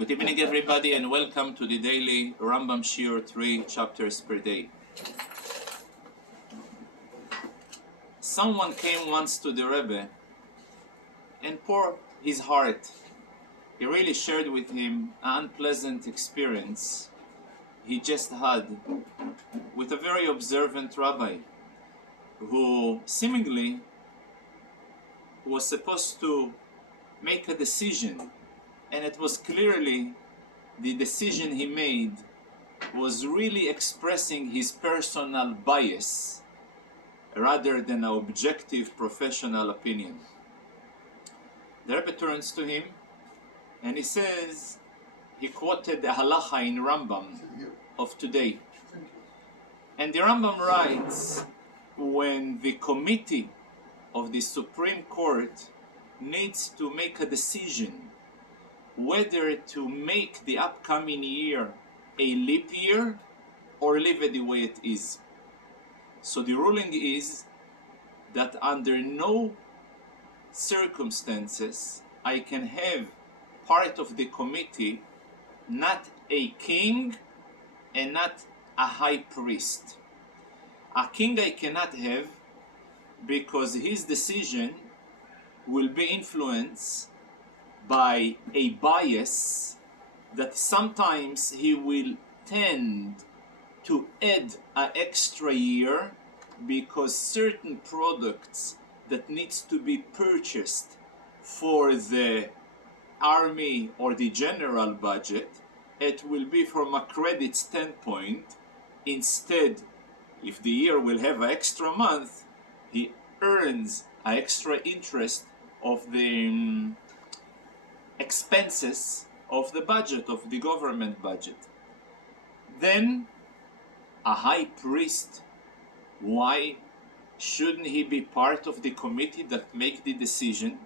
Good evening, everybody, and welcome to the daily Rambam Shiur 3 chapters per day. Someone came once to the Rebbe and poured his heart. He really shared with him an unpleasant experience he just had with a very observant rabbi who seemingly was supposed to make a decision, and it was clearly the decision he made was really expressing his personal bias rather than an objective professional opinion. The Rebbe turns to him and he says, he quoted the halacha in Rambam of today. And the Rambam writes, when the committee of the Supreme Court needs to make a decision whether to make the upcoming year a leap year or leave it the way it is. So the ruling is that under no circumstances I can have part of the committee not a king and not a high priest. A king I cannot have because his decision will be influenced by a bias that sometimes he will tend to add an extra year because certain products that needs to be purchased for the army or the general budget, it will be from a credit standpoint. Instead, if the year will have an extra month, he earns an extra interest of the expenses of the budget, of the government budget. Then a high priest, why shouldn't he be part of the committee that make the decision?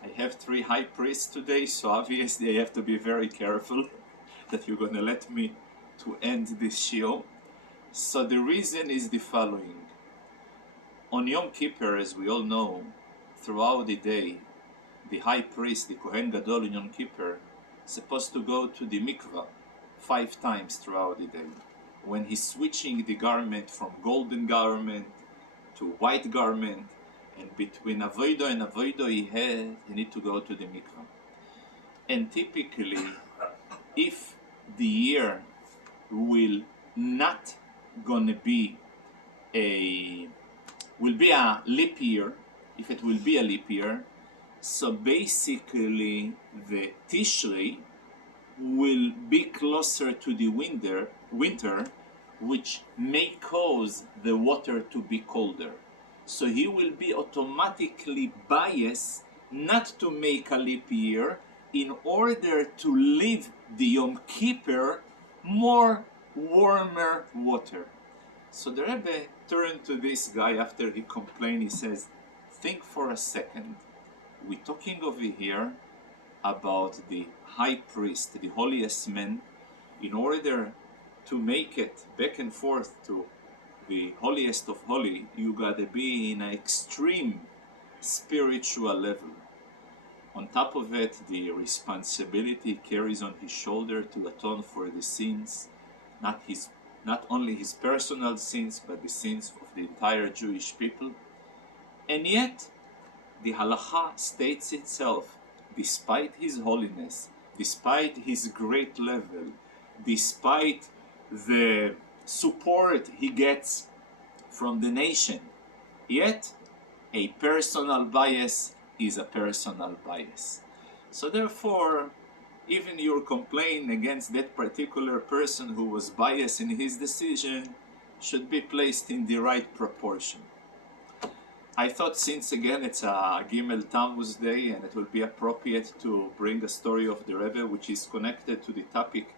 I have 3 high priests today, so obviously I have to be very careful that you're going to let me to end this shiur. So the reason is the following. On Yom Kippur, as we all know, throughout the day, the high priest, the Kohen Gadol in Yom Kippur, is supposed to go to the mikvah 5 times throughout the day. When he's switching the garment from golden garment to white garment, and between avodah and avodah he need to go to the mikvah. And typically, if the year will not gonna be a leap year, if it will be a leap year, so basically the Tishrei will be closer to the winter, which may cause the water to be colder. So he will be automatically biased not to make a leap year in order to leave the Yom Kippur more warmer water. So the Rebbe turned to this guy after he complained. He says, think for a second. We're talking over here about the high priest, the holiest man. In order to make it back and forth to the holiest of holy, you gotta be in an extreme spiritual level. On top of it, the responsibility carries on his shoulder to atone for the sins, not only his personal sins, but the sins of the entire Jewish people. And yet, the halacha states itself, despite his holiness, despite his great level, despite the support he gets from the nation, yet a personal bias is a personal bias. So therefore, even your complaint against that particular person who was biased in his decision should be placed in the right proportion. I thought, since again it's a Gimel Tammuz day and it will be appropriate to bring a story of the Rebbe which is connected to the topic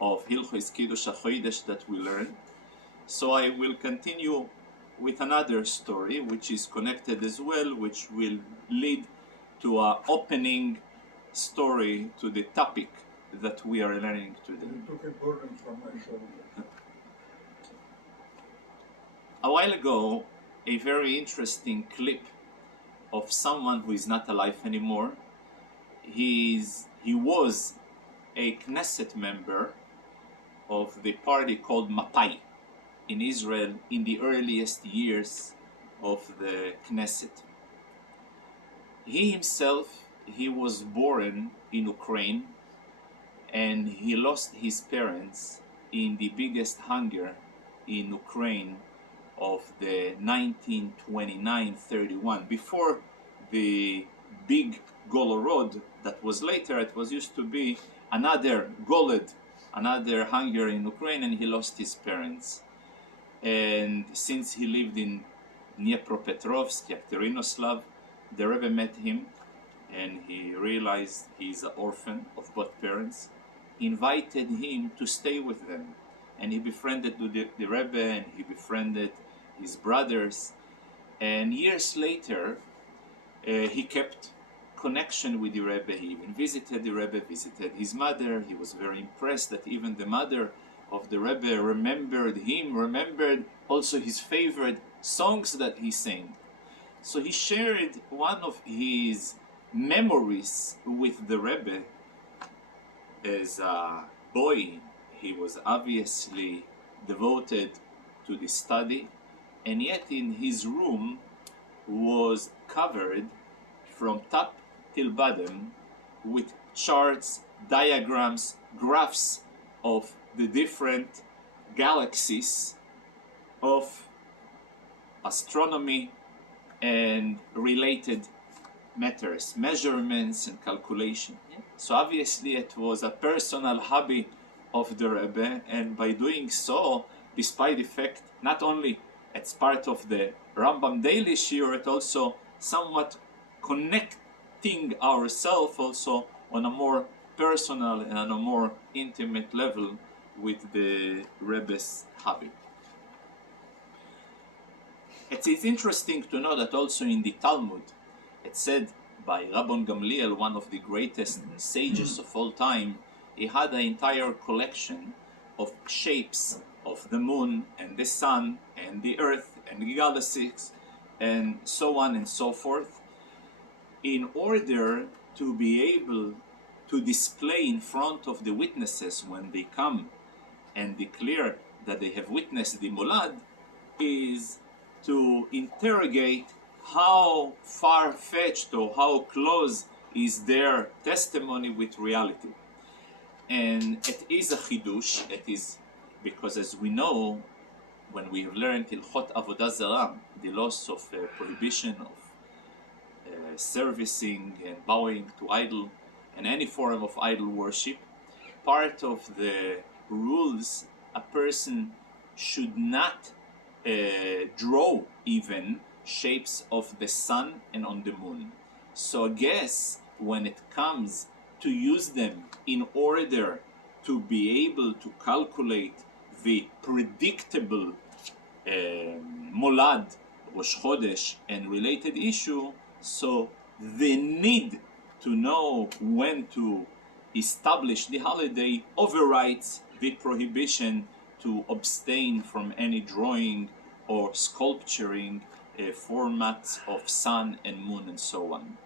of Hilchos Kiddush HaChodesh that we learned. So I will continue with another story which is connected as well, which will lead to an opening story to the topic that we are learning today. You took a burden from my shoulder. A while ago, a very interesting clip of someone who is not alive anymore. He was a Knesset member of the party called Mapai in Israel in the earliest years of the Knesset. He himself, he was born in Ukraine, and he lost his parents in the biggest hunger in Ukraine of the 1929-31, before the big Golorod that was later. It was used to be another Golod, another hunger in Ukraine, and he lost his parents. And since he lived in Dnipropetrovsk, Yekaterinoslav, the Rebbe met him, and he realized he's an orphan of both parents. He invited him to stay with them, and he befriended the Rebbe, and he befriended his brothers. And years later, he kept connection with the Rebbe. He even visited the Rebbe, visited his mother. He was very impressed that even the mother of the Rebbe remembered him, remembered also his favorite songs that he sang. So he shared one of his memories with the Rebbe. As a boy, he was obviously devoted to the study, and yet in his room was covered from top till bottom with charts, diagrams, graphs of the different galaxies of astronomy and related matters, measurements and calculation. So obviously it was a personal hobby of the Rebbe, and by doing so, despite the fact not only it's part of the Rambam daily shiur, it also somewhat connecting ourselves also on a more personal and on a more intimate level with the Rebbe's hobby. It is interesting to know that also in the Talmud, it's said by Rabban Gamliel, one of the greatest sages of all time, he had an entire collection of shapes of the moon and the sun and the earth and the galaxies and so on and so forth, in order to be able to display in front of the witnesses when they come and declare that they have witnessed the Molad, is to interrogate how far-fetched or how close is their testimony with reality. And it is a chidush. It is because, as we know, when we have learned Hilchot Avodah Zarah, the laws of prohibition of servicing and bowing to idol and any form of idol worship, part of the rules, a person should not draw even shapes of the sun and on the moon. So I guess when it comes to use them in order to be able to calculate the predictable Molad, Rosh Chodesh and related issue, so the need to know when to establish the holiday overrides the prohibition to abstain from any drawing or sculpturing formats of sun and moon and so on.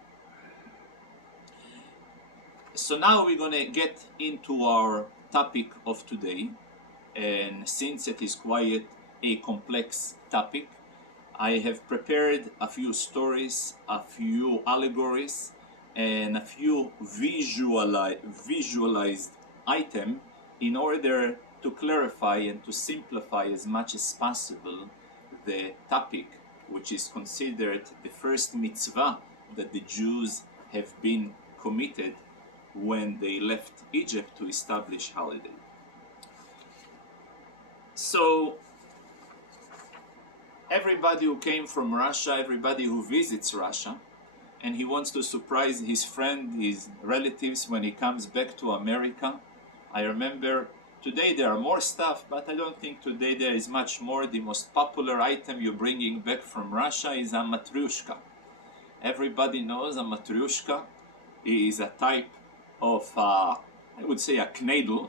So now we're going to get into our topic of today, and since it is quite a complex topic, I have prepared a few stories, a few allegories, and a few visualized items in order to clarify and to simplify as much as possible the topic, which is considered the first mitzvah that the Jews have been committed when they left Egypt to establish holiday. So everybody who came from Russia, everybody who visits Russia, and he wants to surprise his friend, his relatives when he comes back to America. I remember today there are more stuff, but I don't think today there is much more. The most popular item you're bringing back from Russia is a matryushka. Everybody knows a matryushka is a type of, I would say, a knedel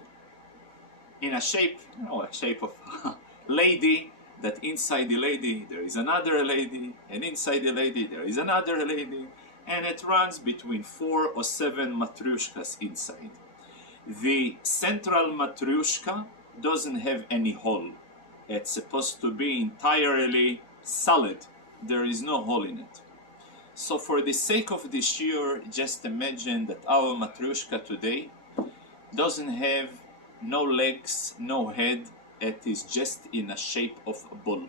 in a shape, a shape of a lady, that inside the lady there is another lady, and inside the lady there is another lady, and it runs between 4 or 7 matryushkas inside. the central matryoshka doesn't have any hole. It's supposed to be entirely solid. There is no hole in it. So for the sake of this shiur, just imagine that our matryoshka today doesn't have no legs, no head. It is just in a shape of a ball.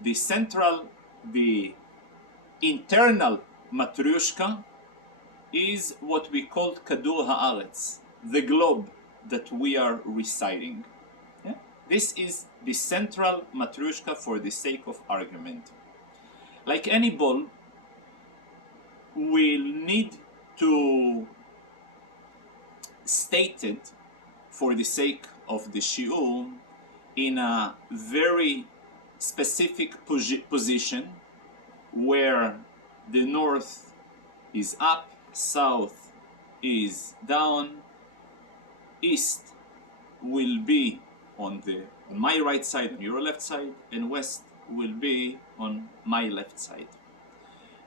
The internal matryoshka is what we call kadur haaretz, the globe that we are reciting. Yeah? This is the central matryoshka for the sake of argument. Like any ball, we'll need to state it for the sake of the shiur in a very specific position where the north is up, south is down, east will be on my right side, on your left side, and west will be on my left side.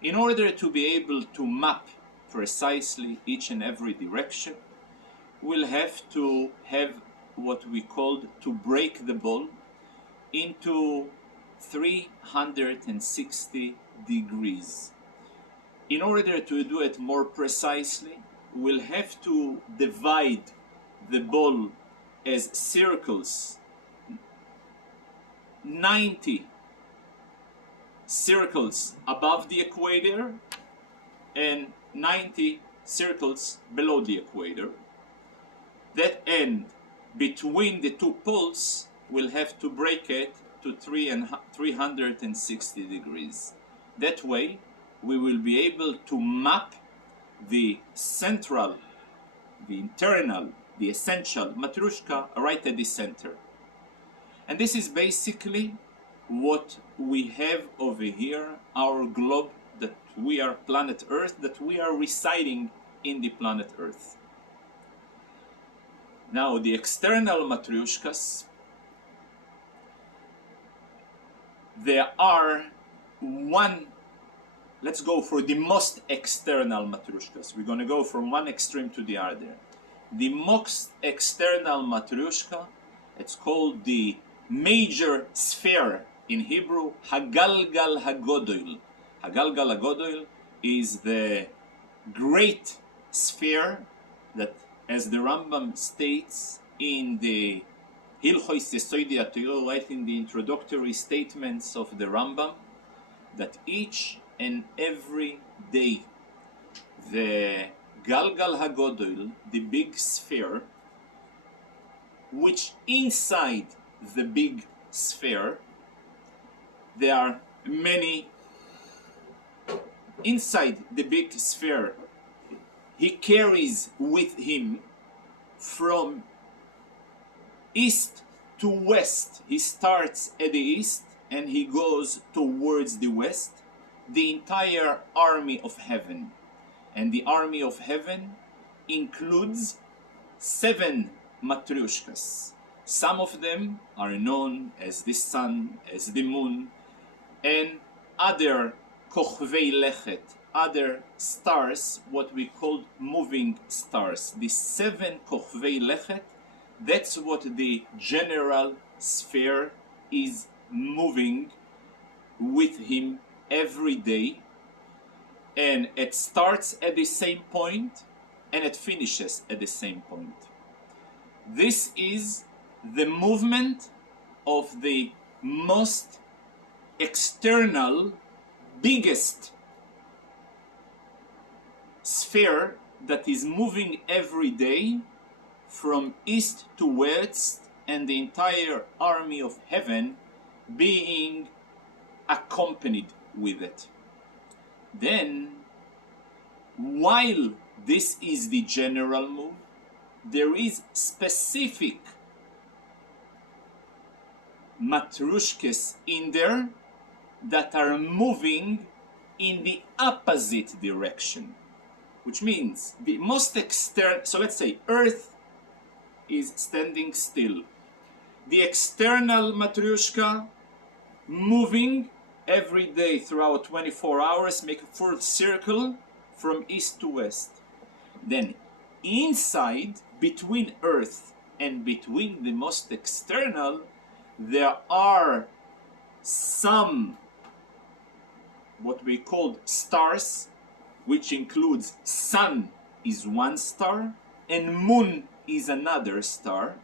In order to be able to map precisely each and every direction, we'll have to have what we call to break the ball into 360 degrees. In order to do it more precisely, we'll have to divide the ball as circles, 90 circles above the equator and 90 circles below the equator. That end between the two poles will have to break it to 360 degrees. That way we will be able to map the central, the internal, the essential matryoshka right at the center. And this is basically what we have over here, our globe that we are planet Earth, that we are residing in the planet Earth. Now the external matryoshkas, there are let's go for the most external matryoshkas. We're going to go from one extreme to the other. The most external matryoshka, it's called the major sphere in Hebrew, Hagalgal Hagodol. Hagalgal Hagodol is the great sphere that, as the Rambam states in the Hilchos Yesodei HaTorah, right in the introductory statements of the Rambam, that each and every day the Galgal Hagodol, the big sphere, which inside the big sphere, there are many, inside the big sphere, he carries with him from east to west. He starts at the east and he goes towards the west, the entire army of heaven. And the army of heaven includes 7 matryoshkas. Some of them are known as the sun, as the moon, and other kochvei lechet, other stars, what we call moving stars. The 7 kochvei lechet, that's what the general sphere is moving with him every day. And it starts at the same point and it finishes at the same point. This is the movement of the most external, biggest sphere that is moving every day from east to west, and the entire army of heaven being accompanied with it. Then, while this is the general move, there is specific matryoshkas in there that are moving in the opposite direction, which means the most external, so let's say Earth is standing still. The external matryoshka moving every day throughout 24 hours, make a full circle from east to west. Then inside, between Earth and between the most external, there are some what we call stars, which includes sun is one star and moon is another star,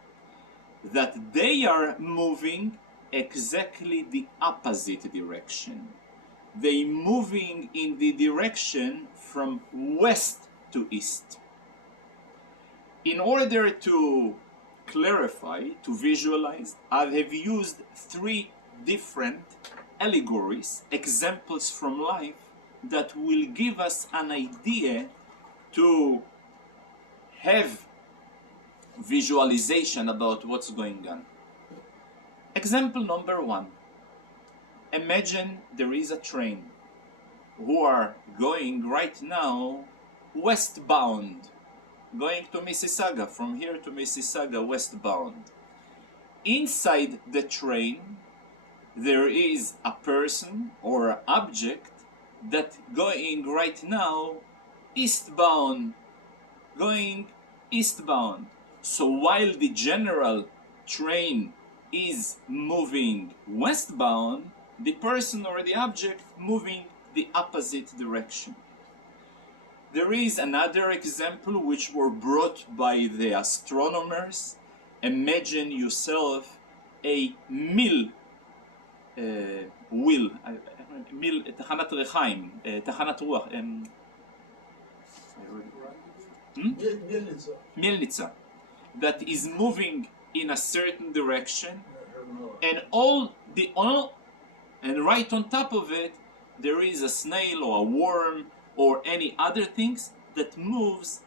that they are moving exactly the opposite direction. They moving in the direction from west to east. In order to clarify, to visualize, I have used three different allegories, examples from life, that will give us an idea to have visualization about what's going on. Example number one. Imagine there is a train who are going right now westbound, going to Mississauga, from here to Mississauga westbound. Inside the train there is a person or object that going right now eastbound, going eastbound. So while the general train is moving westbound, the person or the object moving the opposite direction. There is another example which were brought by the astronomers. Imagine yourself a mill wheel, mill, תחנת רחיים, תחנת רוח, מלניצה, that is moving in a certain direction, and and right on top of it there is a snail or a worm or any other things that moves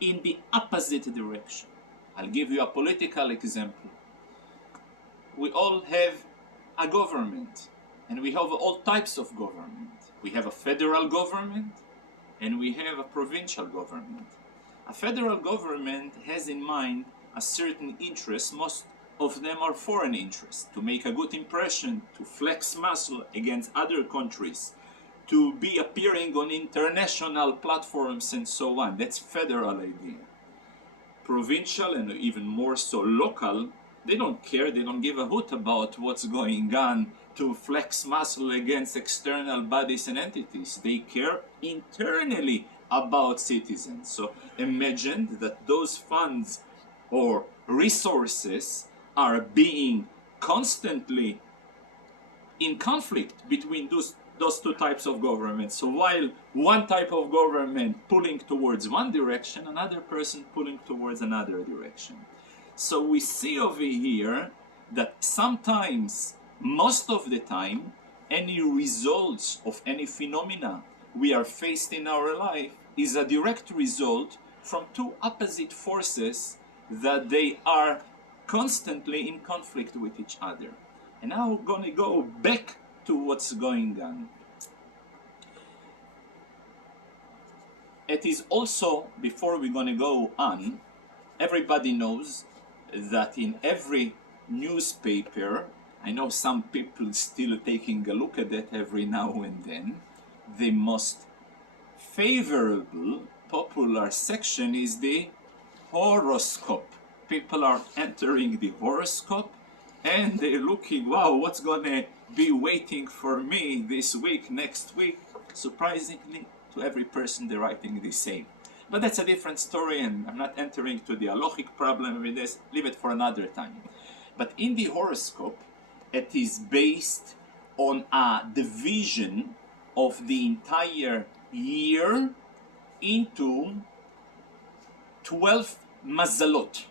in the opposite direction. I'll give you a political example. We all have a government, and we have all types of government. We have a federal government and we have a provincial government. A federal government has in mind a certain interest. Most of them are foreign interests, to make a good impression, to flex muscle against other countries, to be appearing on international platforms and so on. That's federal idea. Provincial, and even more so local, they don't care, they don't give a hoot about what's going on to flex muscle against external bodies and entities. They care internally about citizens. So imagine that those funds or resources are being constantly in conflict between those two types of government. So while one type of government pulling towards one direction, another person pulling towards another direction. So we see over here that sometimes, most of the time, any results of any phenomena we are faced in our life is a direct result from two opposite forces that they are constantly in conflict with each other. And now we're going to go back to what's going on. It is also, before we're going to go on, everybody knows that in every newspaper, I know some people still taking a look at it every now and then, the most favorable, popular section is the horoscope. People are entering the horoscope and they're looking, wow, what's gonna be waiting for me this week, next week? Surprisingly, to every person they're writing the same. But that's a different story, and I'm not entering to the halachic problem with this, leave it for another time. But in the horoscope, it is based on a division of the entire year into 12 mazalot.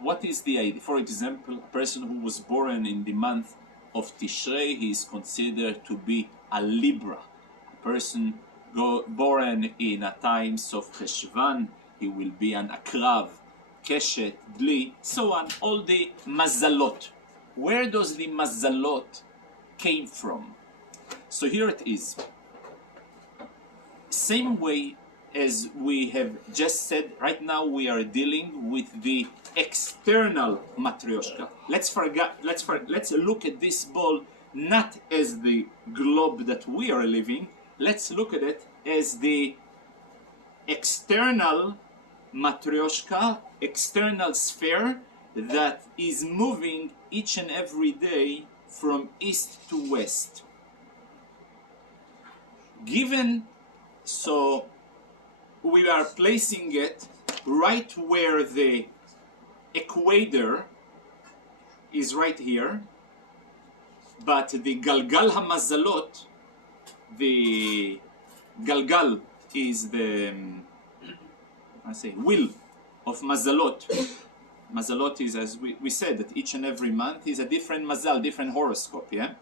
What is the idea? For example, a person who was born in the month of Tishrei, he is considered to be a Libra. A person born in a times of Cheshvan, he will be an Akrav, Keshet, Dli, so on, all the mazalot. Where does the mazalot came from? So here it is. Same way as we have just said, right now we are dealing with the external matryoshka. Let's look at this ball not as the globe that we are living. Let's look at it as the external matryoshka, external sphere, that is moving each and every day from east to west. Given, so we are placing it right where the equator is, right here, but the galgal hamazalot, the galgal is the wheel of mazalot. Mazalot is, as we said, that each and every month is a different mazal, different horoscope, yeah?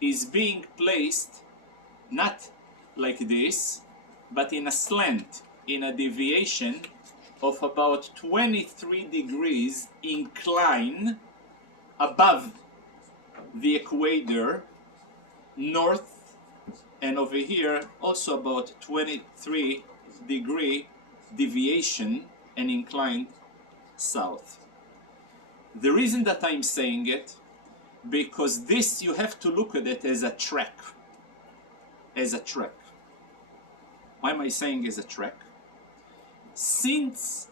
Is being placed not like this, but in a slant, in a deviation of about 23 degrees incline above the equator, north, and over here also about 23 degree deviation and inclined south. The reason that I'm saying it, because this, you have to look at it as a track. As a track. Why am I saying as a track? Since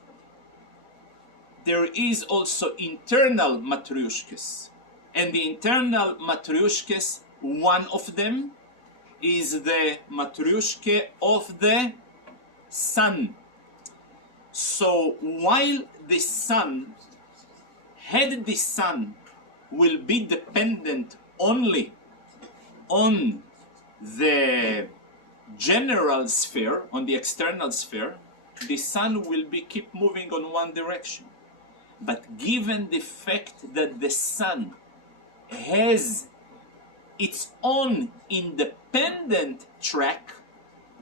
there is also internal matryoshkas, and the internal matryoshkas, one of them is the matryoshke of the sun. So while the sun, had the sun will be dependent only on the general sphere, on the external sphere, the sun will be keep moving on one direction. But given the fact that the sun has its own independent track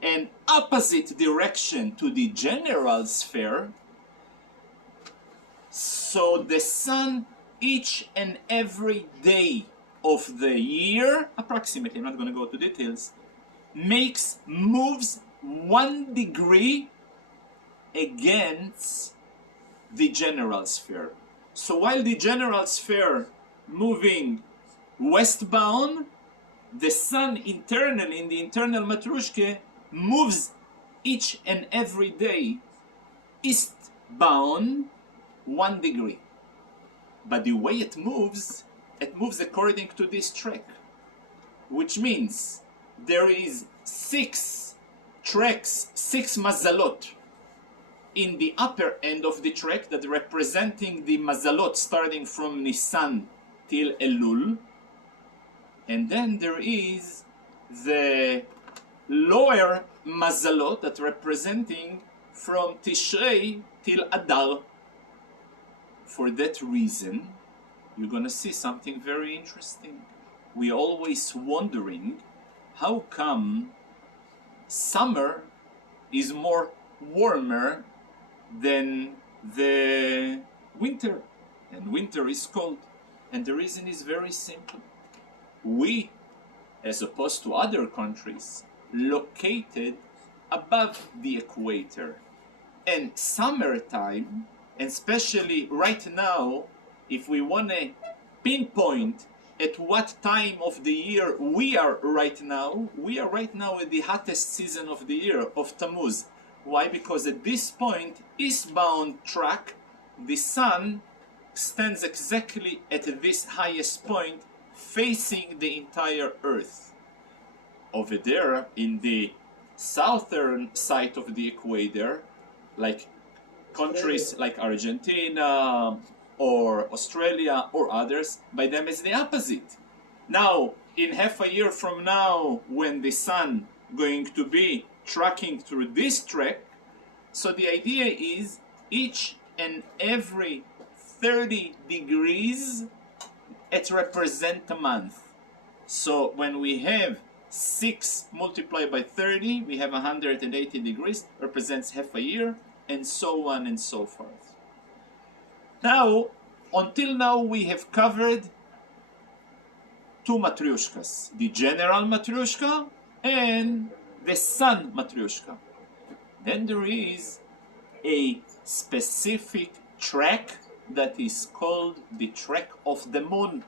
and opposite direction to the general sphere, so the sun each and every day of the year, approximately, I'm not going to go to details, moves 1 degree against the general sphere. So while the general sphere moving westbound, the sun internally, in the internal matrushke, moves each and every day eastbound 1 degree. But the way it moves according to this track, which means there is 6 tracks, 6 mazalot in the upper end of the track that representing the mazalot starting from Nisan till Elul, and then there is the lower mazalot that representing from Tishrei till Adar. For that reason, you're gonna see something very interesting. We're always wondering how come summer is more warmer than the winter, and winter is cold. And the reason is very simple. We, as opposed to other countries, located above the equator, and summertime, and especially right now, if we want to pinpoint at what time of the year we are right now at the hottest season of the year, of Tammuz. Why? Because at this point, eastbound track, the sun stands exactly at this highest point, facing the entire earth. Over there, in the southern side of the equator, like countries like Argentina or Australia or others, by them it's the opposite. Now, in half a year from now, when the sun going to be tracking through this track, so the idea is each and every 30 degrees, it represents a month. So when we have 6 multiplied by 30, we have 180 degrees, represents half a year, and so on and so forth. Now, until now, we have covered 2 matryoshkas, the general matryoshka and the sun matryoshka. Then there is a specific track that is called the track of the moon.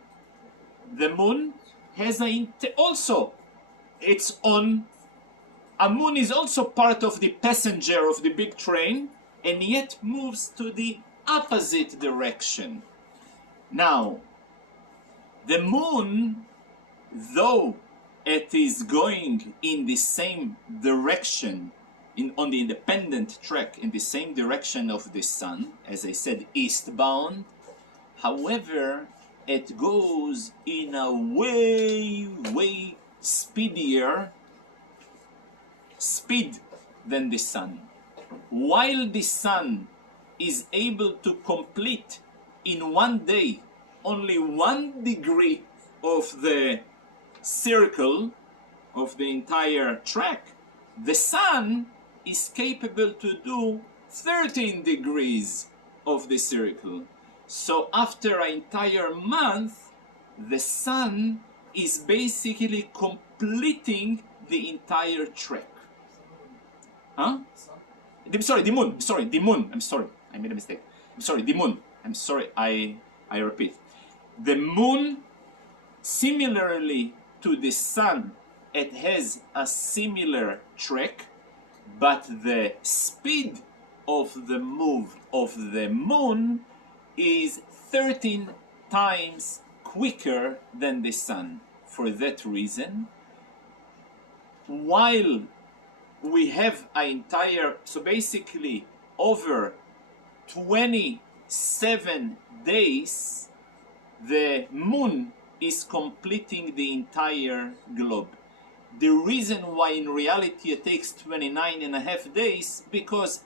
The moon has also its own. A moon is also part of the passenger of the big train, and yet moves to the opposite direction. Now, the moon, though it is going in the same direction, on the independent track, in the same direction of the sun, as I said, eastbound, however, it goes in a way speedier speed than the sun. While the sun is able to complete in one day only 1 degree of the circle of the entire track, the sun is capable to do 13 degrees of the circle. So after an entire month, the sun is basically completing the entire trek. Huh? The moon. Sorry, the moon. I'm sorry, I made a mistake. I'm sorry, the moon. I'm sorry, I repeat. The moon, similarly to the sun, it has a similar trek, but the speed of the move of the moon is 13 times quicker than the sun. For that reason, while we have an entire, so basically over 27 days, the moon is completing the entire globe. The reason why in reality it takes 29.5 days, because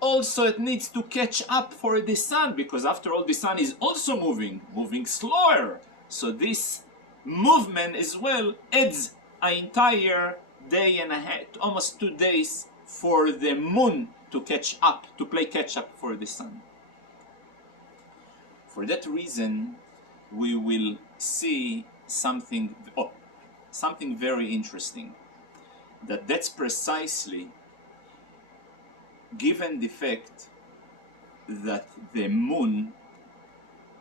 also it needs to catch up for the sun, because after all the sun is also moving slower. So this movement as well adds an entire day and a half, almost 2 days, for the moon to catch up, to play catch up for the sun. For that reason, we will see something very interesting. That's precisely given the fact that the moon,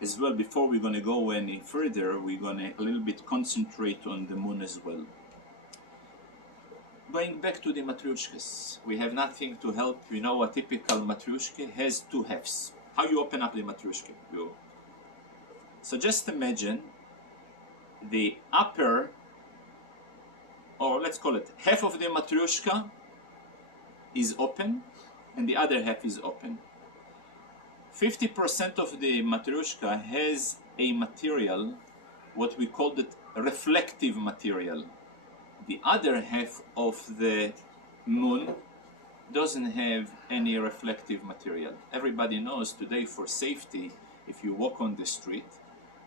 as well, before we're going to go any further, we're going to a little bit concentrate on the moon as well. Going back to the matryoshkas, we have nothing to help. You know, a typical matryoshka has 2 halves. How you open up the matryoshka? So just imagine the upper, or let's call it half of the matryoshka is open and the other half is open. 50% of the matryoshka has a material, what we call it reflective material. The other half of the moon doesn't have any reflective material. Everybody knows today, for safety, if you walk on the street,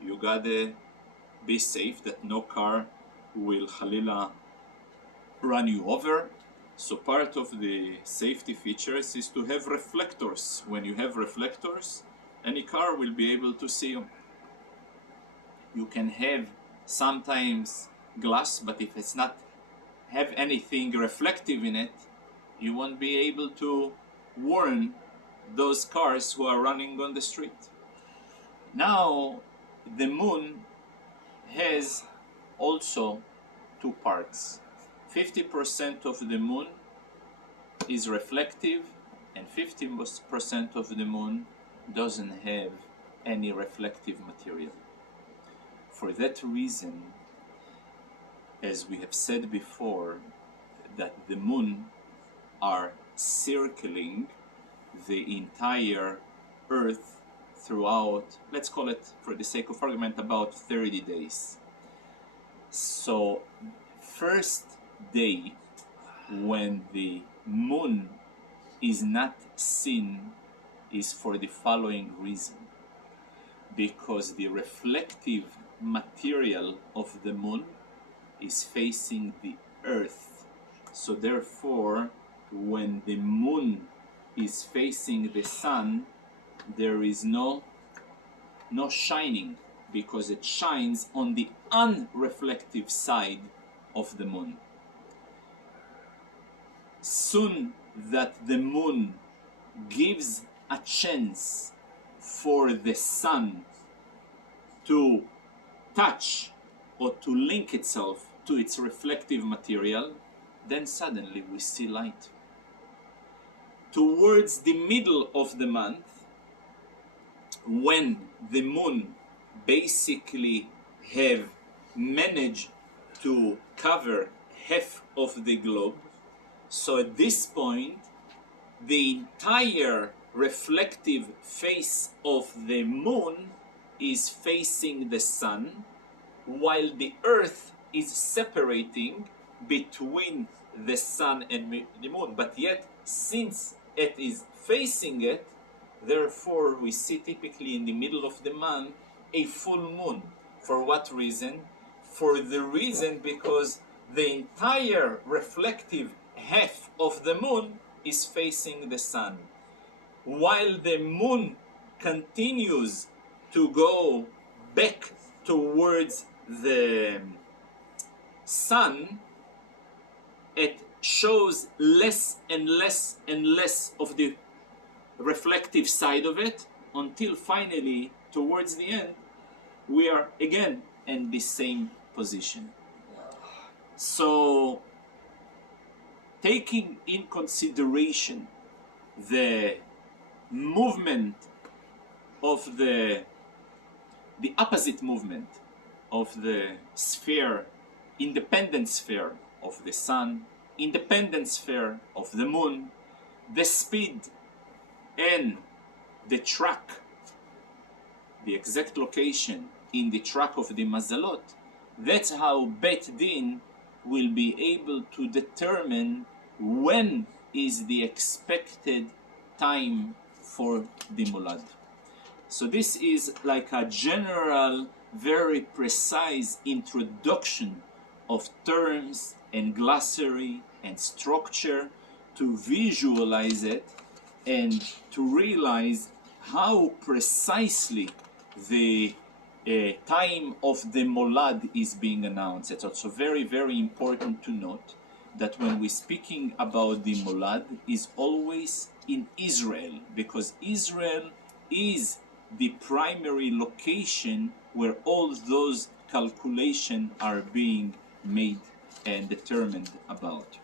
you gotta be safe that no car will Khalila run you over. So part of the safety features is to have reflectors. When you have reflectors, any car will be able to see you. You can have sometimes glass, but if it's not have anything reflective in it, you won't be able to warn those cars who are running on the street. Now, the moon has also 2 parts. 50% of the moon is reflective and 50% of the moon doesn't have any reflective material. For that reason, as we have said before, that the moon are circling the entire Earth throughout, let's call it, for the sake of argument, about 30 days. So, first day when the moon is not seen is for the following reason. Because the reflective material of the moon is facing the Earth. So therefore, when the moon is facing the sun, there is no shining, because it shines on the unreflective side of the moon. Soon that the moon gives a chance for the sun to touch or to link itself to its reflective material, then suddenly we see light. towards the middle of the month, when the moon basically have managed to cover half of the globe. So at this point, the entire reflective face of the moon is facing the sun, while the earth is separating between the sun and the moon. But yet, since it is facing it, therefore we see typically in the middle of the month a full moon. For what reason? For the reason because the entire reflective half of the moon is facing the sun. While the moon continues to go back towards the sun, it shows less and less and less of the reflective side of it, until finally, towards the end, we are again in the same position. So, taking in consideration the movement of the opposite movement of the sphere, independent sphere of the sun, independent sphere of the moon, the speed and the track, the exact location in the track of the mazalot, that's how Beit Din will be able to determine when is the expected time for the mulad. So this is like a general, very precise introduction of terms and glossary and structure to visualize it and to realize how precisely the time of the molad is being announced. It's also very, very important to note that when we're speaking about the molad is always in Israel, because Israel is the primary location where all those calculations are being made and determined about.